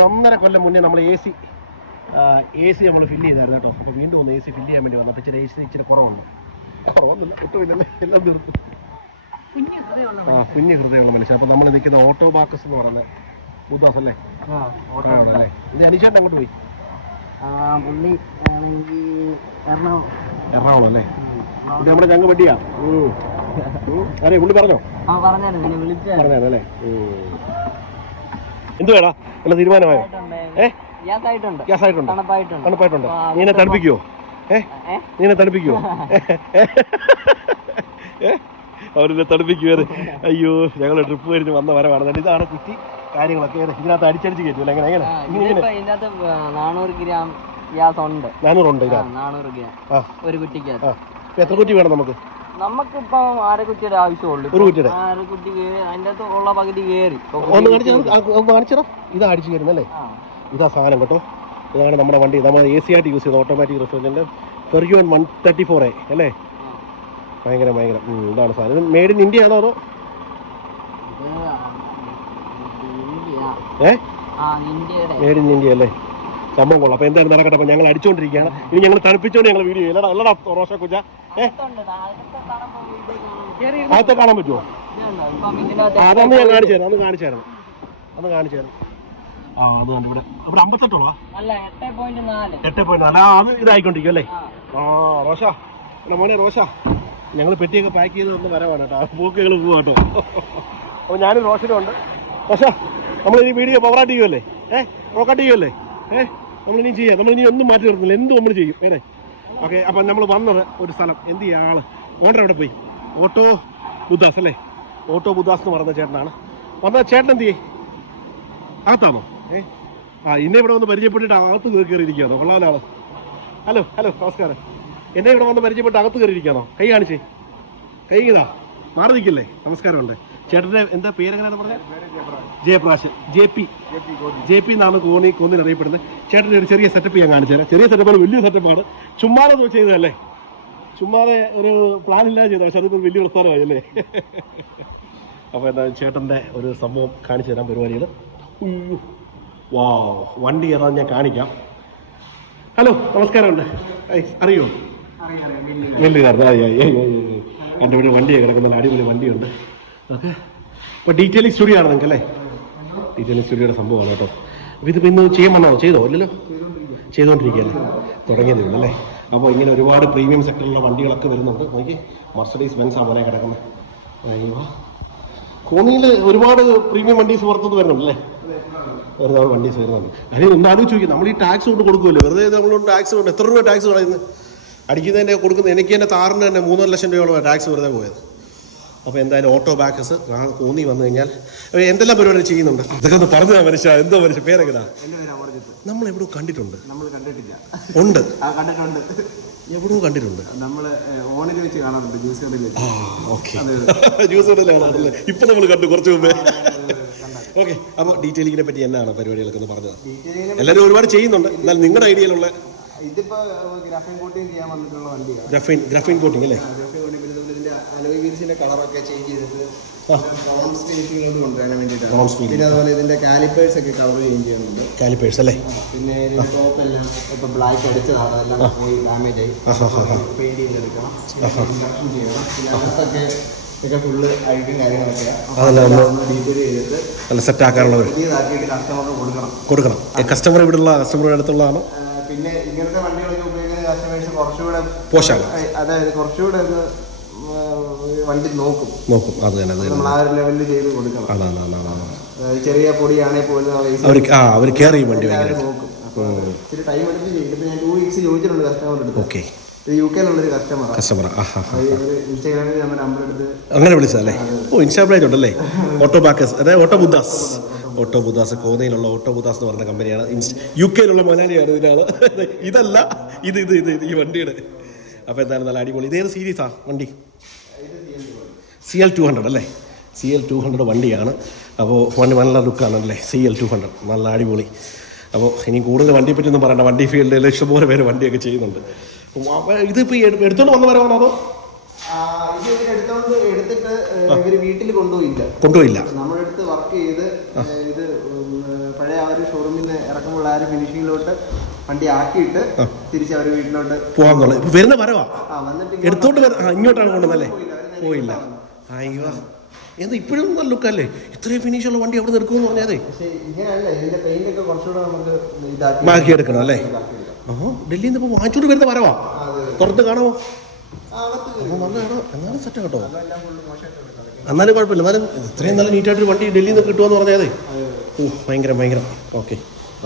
1.5 കൊല്ലം മുന്നേ നമ്മൾ A C നമ്മൾ ഫില്ല് ചെയ്തായിരുന്നു കേട്ടോ. അപ്പോൾ വീണ്ടും ഒന്ന് എ സി ഫില്ല് ചെയ്യാൻ വേണ്ടി വന്നു. അപ്പോൾ എ സി ഇച്ചിരി കുറവൊന്നുമില്ല, ഒട്ടുമില്ലല്ലേ, എല്ലാം തീർന്നു. കുഞ്ഞു ഹൃദയമുള്ള മനുഷ്യൻ. അപ്പോൾ നമ്മൾ നിൽക്കുന്ന ഓട്ടോ ബാക്കസ് എന്ന് പറയുന്നത് മുദ്ദാസ് അല്ലേ? അല്ലേ? ഇത് അനീഷേട്ടൻ അങ്ങോട്ട് പോയി? എറണാകുളം അല്ലേ? ഇത് നമ്മുടെ ഞങ്ങൾ വണ്ടിയാ. അതെ, പുള്ളി പറഞ്ഞോ? പറഞ്ഞല്ലേ? എന്ത് വേടാ വല്ല തീരുമാനമായോ? ഗ്യാസ് ആയിട്ടുണ്ട്, തണുപ്പായിട്ടുണ്ട്. നീനെ തണുപ്പിക്കുവോ? നീനെ തണുപ്പിക്കുവോ? അവരെന്നെ തണുപ്പിക്കുവേ. അയ്യോ, ഞങ്ങൾ ട്രിപ്പ് കഴിഞ്ഞ് വന്ന വരവാണ്. ഇതാണ് കുറ്റി കാര്യങ്ങളൊക്കെ. ഇതിനകത്ത് അടിച്ചടിച്ച് കയറ്റുമല്ലോ. എങ്ങനെ 400 ഗ്രാം ഗ്യാസ് ഉണ്ട്. 400 ഗ്രാം ഒരു കുറ്റിക്ക്. എത്ര കുറ്റി വേണം നമുക്ക്? നമുക്കിപ്പോ 1/2 കുറ്റിയുടെ ആവശ്യമുള്ളൂ. ഒരു കുറ്റിയുടെ 1/2 കുറ്റി അതിൻ്റെ അകത്ത് ഉള്ള പകുതി കയറി. ഒന്ന് കാണിച്ചോ. ഇതാ അടിച്ചു കയറുന്നല്ലേ? ഇതാ സാധനം കേട്ടോ. ഇതാണ് നമ്മുടെ വണ്ടി. നമ്മൾ AC ആയിട്ട് യൂസ് ചെയ്യുന്നത് ഓട്ടോമാറ്റിക് റെഫ്രിജറേറ്ററിന്റെ Ferguson 134A അല്ലേ? ഭയങ്കര ഇതാണ് സാധനം. ഇത് മെയ്ഡ് ഇൻ ഇന്ത്യ ആണോ അതോ മെയ്ഡ് ഇൻ ഇന്ത്യ അല്ലേ? സംഭവം കൊള്ളാം. അപ്പോൾ എന്തായാലും നടക്കട്ടെ. അപ്പോൾ ഞങ്ങൾ അടിച്ചുകൊണ്ടിരിക്കുകയാണ്. ഇനി ഞങ്ങൾ തണുപ്പിച്ചോണ്ട് ഞങ്ങൾ വീഡിയോ അല്ലടാ റോഷ കുഞ്ഞ. അകത്തെ കാണാൻ പറ്റുമോ? അതൊന്ന് ഞാൻ കാണിച്ചു തരാം. അന്ന് കാണിച്ചു തരാം. ആ, അത് കണ്ടു. ഇവിടെ 58 8.4. അത് ഇതായിക്കൊണ്ടിരിക്കും അല്ലേ? റോഷ മോനെ റോഷ, ഞങ്ങൾ പെട്ടിയൊക്കെ പാക്ക് ചെയ്ത് ഒന്ന് വരവാണ് കേട്ടോ. പൂക്കുകൾ പോവാ കേട്ടോ. അപ്പോൾ ഞാനും റോഷനും ഉണ്ട്. റോഷ, നമ്മളിനി വീഡിയോ പവറായിട്ട് ചെയ്യുമല്ലേ? റോക്കാട്ട് ചെയ്യുമല്ലേ? നമ്മളിനി ചെയ്യാം. നമ്മളിനി ഒന്നും മാറ്റി നിർത്തുന്നില്ല, എന്തും നമ്മൾ ചെയ്യും. ഓക്കെ. അപ്പം നമ്മൾ വന്നത് ഒരു സ്ഥലം. എന്ത് ചെയ്യാം? ഓണർ എവിടെ പോയി? ഓട്ടോ ബുദ്ധാസ് അല്ലേ? ഓട്ടോ ബുദ്ധാസ് എന്ന് പറയുന്ന ചേട്ടനാണ് വന്നത്. ചേട്ടൻ എന്ത് ചെയ്യേ? അകത്താണോ? എന്നെ ഇവിടെ വന്ന് പരിചയപ്പെട്ടിട്ട് അകത്ത് കയറിയിരിക്കുകയാണോ? കൊള്ളാമല്ലോ ആള്. ഹലോ നമസ്കാരം. എന്നെ ഇവിടെ വന്ന് പരിചയപ്പെട്ട് അകത്ത് കയറിയിരിക്കുകയാണോ? കൈ കാണിച്ചേ. കൈ ഇതാ, മാറി നിൽക്കില്ലേ? നമസ്കാരമുണ്ട്. ചേട്ടൻ്റെ എന്താ പേരെങ്ങനെയാണ് പറഞ്ഞത്? ജയപ്രാശ്. ജെ പി എന്നാണ് കോന്നിൽ അറിയപ്പെടുന്നത്. ചേട്ടൻ്റെ ഒരു ചെറിയ സെറ്റപ്പ് ഞാൻ കാണിച്ചു തരാം. ചെറിയ സെറ്റപ്പാണ്, വലിയ സെറ്റപ്പാണ്. ചുമ്മാതെ ചെയ്തതല്ലേ? ചുമ്മാതെ ഒരു പ്ലാൻ ഇല്ലാതെ ചെയ്താൽ. പക്ഷെ അതിപ്പോൾ വലിയ പ്രസ്ഥാനമായി അല്ലേ? അപ്പോൾ എന്താ ചേട്ടൻ്റെ ഒരു സംഭവം കാണിച്ചു തരാൻ പരിപാടികൾ. വാ, വണ്ടി ഏതാണെന്ന് ഞാൻ കാണിക്കാം. ഹലോ നമസ്കാരമുണ്ട്. അറിയോ? വെല്ലുകാരൻ. എൻ്റെ ഇവിടെ വണ്ടിയൊക്കെ കിടക്കുന്ന അടിപൊളി വണ്ടിയുണ്ട്. ഓക്കെ. അപ്പോൾ ഡീറ്റെയിലിംഗ് സ്റ്റുഡിയോ ആണ് നിങ്ങൾക്ക് അല്ലേ? ഡീറ്റെയിലിംഗ് സ്റ്റുഡിയോയുടെ സംഭവമാണ് കേട്ടോ. അപ്പോൾ ഇതിപ്പോൾ ഇന്ന് ചെയ്യാൻ വന്നോ? ചെയ്തോ? ഇല്ലല്ലോ, ചെയ്തുകൊണ്ടിരിക്കുകയല്ലേ? തുടങ്ങിയതേ ഉള്ളൂ അല്ലേ? അപ്പോൾ ഇങ്ങനെ ഒരുപാട് പ്രീമിയം സെക്ടറിലുള്ള വണ്ടികളൊക്കെ വരുന്നുണ്ട്. നോക്കി, മർസിഡീസ് ബെൻസ് ആ പോലെ കിടക്കുന്നത്. കോന്നിയിൽ ഒരുപാട് പ്രീമിയം വണ്ടീസ് പുറത്തുനിന്ന് വരുന്നുണ്ടല്ലേ? ഒരുപാട് വണ്ടീസ് വരുന്നുണ്ട്. അതിന് ഒന്ന് ആലോചിച്ച് നോക്കി, നമ്മൾ ഈ ടാക്സ് കൊണ്ട് കൊടുക്കുമല്ലോ, വെറുതെ നമ്മളോട് ടാക്സ് കൊണ്ട് എത്ര രൂപ ടാക്സ് കളയുന്നത്? അടിക്കുന്നതിൻ്റെ കൊടുക്കുന്നത്. എനിക്ക് തന്നെ താറിന് തന്നെ 3.5 ലക്ഷം രൂപയോളം ടാക്സ് വെറുതെ പോയത്. അപ്പോൾ എന്തായാലും ഓട്ടോ ബാക്കസ് കോന്നി വന്നു കഴിഞ്ഞാൽ എന്തെല്ലാം പരിപാടി ചെയ്യുന്നുണ്ട്? ഇതൊക്കെ ഒന്ന് പറഞ്ഞു മനുഷ്യ. എന്തോ മനുഷ്യ പേരെങ്ങനാ? നമ്മൾ എവിടെയോ കണ്ടിട്ടുണ്ട്. ഉണ്ട്, എവിടെയോ കണ്ടിട്ടുണ്ട്. ജ്യൂസ് കടയിലാണല്ലേ? ഇപ്പൊ നമ്മൾ കണ്ടു കുറച്ച് മുമ്പേ. ഓക്കെ. അപ്പോൾ ഡീറ്റെയിലിങ്ങിനെ പറ്റി എന്താണ് പരിപാടികളൊക്കെ ഒന്ന് പറഞ്ഞത്? എല്ലാവരും ഒരുപാട് ചെയ്യുന്നുണ്ട്. എന്നാൽ നിങ്ങളുടെ ഐഡിയയിലുള്ള ഗ്രാഫീൻ കോട്ടിംഗ് അല്ലേ? കളറൊക്കെ ചേഞ്ച് ചെയ്തിട്ട് കൊണ്ടുവരാൻ വേണ്ടിയിട്ടാണ്. പിന്നെ അതുപോലെ ഇതിന്റെ കാലിപ്പേഴ്സ് ഒക്കെ കളർ ചേഞ്ച് ചെയ്യുന്നുണ്ട്. കാലിപ്പേഴ്സ് അല്ലേ? പിന്നെ ടോപ്പെല്ലാം ഇപ്പൊ ബ്ലാക്ക് അടിച്ചതാണ്, എല്ലാം ഡാമേജ് ആയി. പെയിന്റ് ചെയ്തെടുക്കണം, ചെയ്യണം. പിന്നെ അകത്തൊക്കെ ഒക്കെ ഫുള്ള് അഴുക്കും കാര്യങ്ങളൊക്കെ ഡീറ്റെയിൽ ചെയ്തിട്ട് നല്ല സെറ്റ് ആക്കാനുള്ളത് പുതിയതാക്കിയിട്ട് കസ്റ്റമർക്ക് കൊടുക്കണം. കസ്റ്റമർ ഇവിടെയുള്ള കസ്റ്റമറുടെ അടുത്തുള്ളതാണ്. പിന്നെ ഇങ്ങനത്തെ വണ്ടികളൊക്കെ ഉപയോഗിക്കുന്ന കസ്റ്റമേഴ്സ് കുറച്ചുകൂടെ പോഷാണ്, അതായത് കുറച്ചുകൂടെ വണ്ടി നോക്കും. അത് തന്നെ നമ്മൾ ആ ഒരു ലെവലിൽ ചെയ്ത് കൊടുക്കണം. ചെറിയ പൊടിയാണെങ്കിൽ പോലും അവർ കെയർ ചെയ്യും, വണ്ടി നോക്കും. ഇത്തിരി ടൈം എടുത്ത് ചെയ്യും. ഇപ്പൊ ഞാൻ 2 വീക്സ് ചോദിച്ചിട്ടുണ്ട് കസ്റ്റമറുടെ അടുത്ത്. ഓക്കെ. യുകെയിലുള്ളൊരു കസ്റ്റമർ ഇൻസ്റ്റാഗ്രാമിൽ നമ്മുടെ നമ്പർ എടുത്ത് അങ്ങനെ വിളിച്ചതല്ലേ? ഇൻസ്റ്റാഗ്രാം ഉണ്ടല്ലേ? ഓട്ടോ ബാക്കസ്, അതായത് ഓട്ടോ ബുദ്ധാസ് കോന്നിയിലുള്ള ഓട്ടോ ബുദ്ധാസ് എന്ന് പറയുന്ന കമ്പനിയാണ്. യുകെയിലുള്ള മലയാളിയാണ് ഇതിനാണ്. ഇതല്ല, ഇത് ഈ വണ്ടിയുടെ. അപ്പോൾ എന്തായാലും നല്ല അടിപൊളി. ഇതേത് സീരീസാ വണ്ടി? CL200 അല്ലേ? CL200 വണ്ടിയാണ്. അപ്പോൾ വണ്ടി നല്ല ലുക്കാണല്ലേ? CL200 നല്ല അടിപൊളി. അപ്പോൾ ഇനി കൂടുതൽ വണ്ടിയെ പറ്റി ഒന്നും പറയണ്ട. വണ്ടി ഫീൽഡിൽ ഇഷ്ടംപോലെ പേര് വണ്ടിയൊക്കെ ചെയ്യുന്നുണ്ട്. ഇതിപ്പോൾ എടുത്തോണ്ട് വന്ന വരവാണോ അതോ എടുത്തിട്ട് വീട്ടിൽ കൊണ്ടുപോയില്ല? കൊണ്ടുപോയില്ല. നമ്മുടെ അടുത്ത് വർക്ക് ചെയ്ത് ഇത് പഴയ ആ ഒരു ഷോറൂം ഷോറൂമിൽ ഇറക്കുമ്പോൾ ആ ഒരു ഫിനിഷിങ്ങിലോട്ട് വണ്ടി ആക്കിയിട്ട് തിരിച്ച് അവർ വീട്ടിലോട്ട് പോകാന്നുള്ളത്. ഇപ്പൊ വരുന്ന വരവാ വന്നിട്ട് എടുത്തോണ്ട് ഇങ്ങോട്ടാണ് കൊണ്ടുവന്നല്ലേ? പോയില്ല. അയ്യോ എന്താ ഇപ്പോഴും നല്ല ലുക്കല്ലേ? ഇത്രയും ഫിനിഷുള്ള വണ്ടി അവിടെ എടുക്കുമെന്ന് പറഞ്ഞാൽ പക്ഷേ ഇങ്ങനെയല്ല, ഇതിന്റെ പെയിന്റ് ഒക്കെ കുറച്ചുകൂടെ നമുക്ക് ബാക്കി എടുക്കണം അല്ലേ? ഡൽഹിയിൽ നിന്ന് ഇപ്പോൾ വാങ്ങിച്ചോണ്ട് വരുന്ന വരവാ. പുറത്ത് കാണാമോ? അപ്പോൾ നല്ല എന്നാലും സെറ്റ് കേട്ടോ. എന്നാലും കുഴപ്പമില്ല. എന്നാലും ഇത്രയും നല്ല നീറ്റായിട്ടൊരു വണ്ടി ഡൽഹിയിൽ നിന്ന് കിട്ടുമെന്ന് പറഞ്ഞാൽ ഭയങ്കരം ഭയങ്കരം. Okay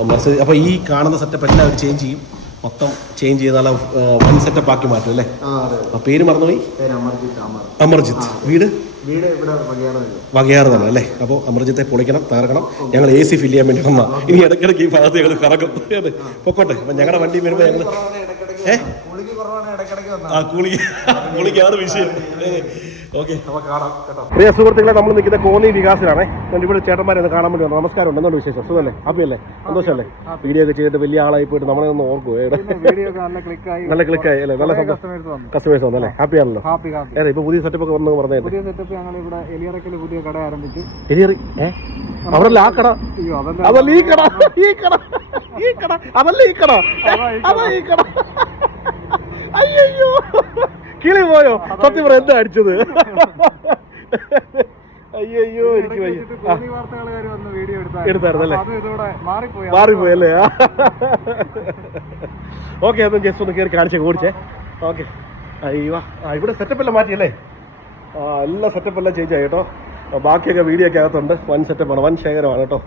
Mercedes. അപ്പോൾ ഈ കാണുന്ന സെറ്റപ്പ് എല്ലാം അവർ ചേഞ്ച് ചെയ്യും, മൊത്തം ചേഞ്ച് ചെയ്ത് നല്ല വൺ സെറ്റപ്പ് ആക്കി മാറ്റും അല്ലേ? ആ പേര് മറന്നുപോയി. അമർജിത്ത്. വീട് ഇവിടെ വകയാറ് തന്നെ അല്ലേ? അപ്പോൾ അമർജിത്തെ പൊളിക്കണം, തകർക്കണം. ഞങ്ങൾ AC ഫില്ല് ചെയ്യാൻ വേണ്ടി വന്നാൽ ഇനി ഇടയ്ക്കിടയ്ക്ക് ഈ ഭാഗത്ത് ഞങ്ങൾ കറക്കും. പൊക്കോട്ടെ. അപ്പം ഞങ്ങളുടെ വണ്ടി വരുമ്പോൾ ഞങ്ങൾ കുളിക്കാണ് വിഷയം. ഓക്കെ അപ്പോൾ കാണാം കേട്ടോ. പ്രിയ സുഹൃത്തുക്കളെ, നമ്മൾ നിൽക്കുന്ന കോന്നി വികാസിലാണേ. ഇവിടെ ചേട്ടന്മാരെ ഒന്ന് കാണാൻ വേണ്ടി വന്നു. നമസ്കാരം ഉണ്ട്. എന്തുകൊണ്ട് വിശേഷം? സുഖമല്ലേ? ഹാപ്പിയല്ലേ? സന്തോഷമല്ലേ? വീഡിയോ ഒക്കെ ചെയ്തിട്ട് വലിയ ആളായി പോയിട്ട് നമ്മളെ ഒന്ന് ഓർക്കുമോ? നല്ല ക്ലിക്കായി അല്ലേ? നല്ല കസ്റ്റമേഴ്സ് വന്നല്ലേ? ഹാപ്പി ആണല്ലോ? അതെ. ഇപ്പൊ പുതിയ സെറ്റപ്പ് ഒക്കെ വന്നു പറഞ്ഞായിരുന്നു. അവരല്ല ആ കട, അതല്ല ഈ കട, ഈ കട, ഈ കട, അതല്ല ഈ കട, അതാ ഈ കട. അയ്യോ കിളി പോയോ? സത്യം പറ എന്താ അടിച്ചത്? അയ്യോ എനിക്ക് എടുത്തായിരുന്നല്ലേ? മാറിപ്പോയല്ലേ? ഓക്കെ അതും ജസ്റ്റ് ഒന്ന് കയറി കാണിച്ചേ, ഓടിച്ചേ. ഓക്കെ. അയ്യോ ഇവിടെ സെറ്റപ്പ് എല്ലാം മാറ്റിയല്ലേ? എല്ലാ സെറ്റപ്പ് എല്ലാം ചേഞ്ച് ആയി കേട്ടോ. ബാക്കിയൊക്കെ വീഡിയോ ഒക്കെ അകത്തുണ്ട്. വൻ സെറ്റപ്പാണ്, വൻ ശേഖരമാണ് കേട്ടോ.